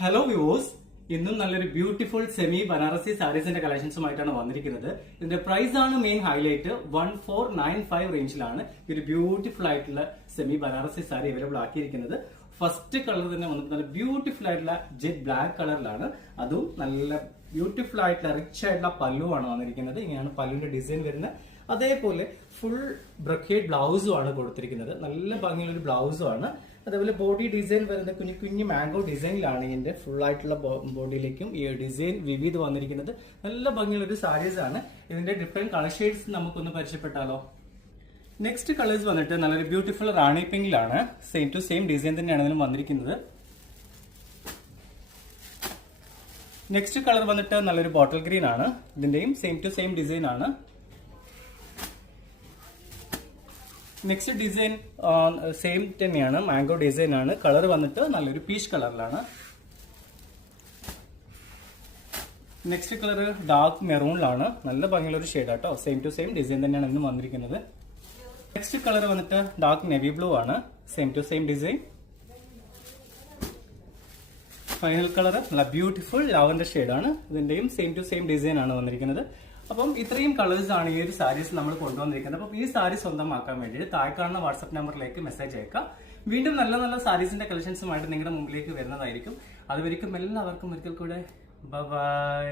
Hello viewers, ഇന്നും നല്ലൊരു beautiful semi Banarasi സാരീസിന്റെ കളക്ഷൻസുമായിട്ടാണ് വന്നിരിക്കുന്നത്. ഇതിന്റെ പ്രൈസ് ആണ് മെയിൻ ഹൈലൈറ്റ്. 1495 റേഞ്ചിലാണ് ഈ ഒരു ബ്യൂട്ടിഫുൾ ആയിട്ടുള്ള സെമി ബനാറസി സാരി അവൈലബിൾ ആക്കിയിരിക്കുന്നത്. ഫസ്റ്റ് കളർ തന്നെ വന്നിട്ട് നല്ല ബ്യൂട്ടിഫുൾ ആയിട്ടുള്ള ജെറ്റ് ബ്ലാക്ക് കളറിലാണ്. അതും നല്ല ബ്യൂട്ടിഫുൾ ആയിട്ടുള്ള റിച്ച് ആയിട്ടുള്ള പല്ലുവാണ് വന്നിരിക്കുന്നത്. ഇങ്ങനെയാണ് പല്ലുവിന്റെ ഡിസൈൻ വരുന്നത്. അതേപോലെ ഫുൾ ബ്രൊക്കേഡ് ബ്ലൗസും ആണ് കൊടുത്തിരിക്കുന്നത്. നല്ല ഭംഗിയുള്ള ഒരു ബ്ലൗസും ആണ്. അതേപോലെ ബോഡി ഡിസൈൻ വരുന്ന കുഞ്ഞു കുഞ്ഞു മാംഗോ ഡിസൈനിലാണ് ഇതിന്റെ ഫുൾ ആയിട്ടുള്ള ബോഡിയിലേക്കും ഈ ഡിസൈൻ വിവിധ വന്നിരിക്കുന്നത്. നല്ല ഭംഗിയുള്ള ഒരു സാരീസ് ആണ്. ഇതിന്റെ ഡിഫറെന്റ് കളർ ഷെയ്ഡ്സ് നമുക്കൊന്ന് പരിചയപ്പെട്ടാലോ. നെക്സ്റ്റ് കളേഴ്സ് വന്നിട്ട് നല്ലൊരു ബ്യൂട്ടിഫുൾ റാണി പിങ്കിലാണ്. സെയിം ടു സെയിം ഡിസൈൻ തന്നെയാണ് ഇതിലും വന്നിരിക്കുന്നത്. നെക്സ്റ്റ് കളർ വന്നിട്ട് നല്ലൊരു ബോട്ടിൽ ഗ്രീൻ ആണ്. ഇതിന്റെയും സെയിം ടു സെയിം ഡിസൈൻ ആണ്. നെക്സ്റ്റ് ഡിസൈൻ സെയിം തന്നെയാണ്, മാംഗോ ഡിസൈൻ ആണ്. കളർ വന്നിട്ട് നല്ലൊരു പീച്ച് കളറിലാണ്. നെക്സ്റ്റ് കളർ ഡാർക്ക് മെറൂണിലാണ്. നല്ല ഭംഗിയുള്ള ഒരു ഷെയ്ഡ് ആട്ടോ. സെയിം ടു സെയിം ഡിസൈൻ തന്നെയാണ് ഇന്നും വന്നിരിക്കുന്നത്. നെക്സ്റ്റ് കളർ വന്നിട്ട് ഡാർക്ക് നേവി ബ്ലൂ ആണ്. Same to same design. Final colour നല്ല ബ്യൂട്ടിഫുൾ ലാവൻഡർ ഷെയ്ഡാണ്. ഇതിന്റെയും സെയിം ടു സെയിം ഡിസൈൻ ആണ് വന്നിരിക്കുന്നത്. അപ്പം ഇത്രയും കളേഴ്സ് ആണ് ഈ ഒരു സാരീസ് നമ്മൾ കൊണ്ടുവന്നിരിക്കുന്നത്. അപ്പം ഈ സാരി സ്വന്തമാക്കാൻ വേണ്ടിയിട്ട് താഴെ കാണുന്ന വാട്സ്ആപ്പ് നമ്പറിലേക്ക് മെസ്സേജ് അയക്കാം. വീണ്ടും നല്ല നല്ല സാരീസിന്റെ കളക്ഷൻസുമായിട്ട് നിങ്ങളുടെ മുമ്പിലേക്ക് വരുന്നതായിരിക്കും. അതുവരെയും എല്ലാവർക്കും ഒരിക്കൽ കൂടെ ബൈ.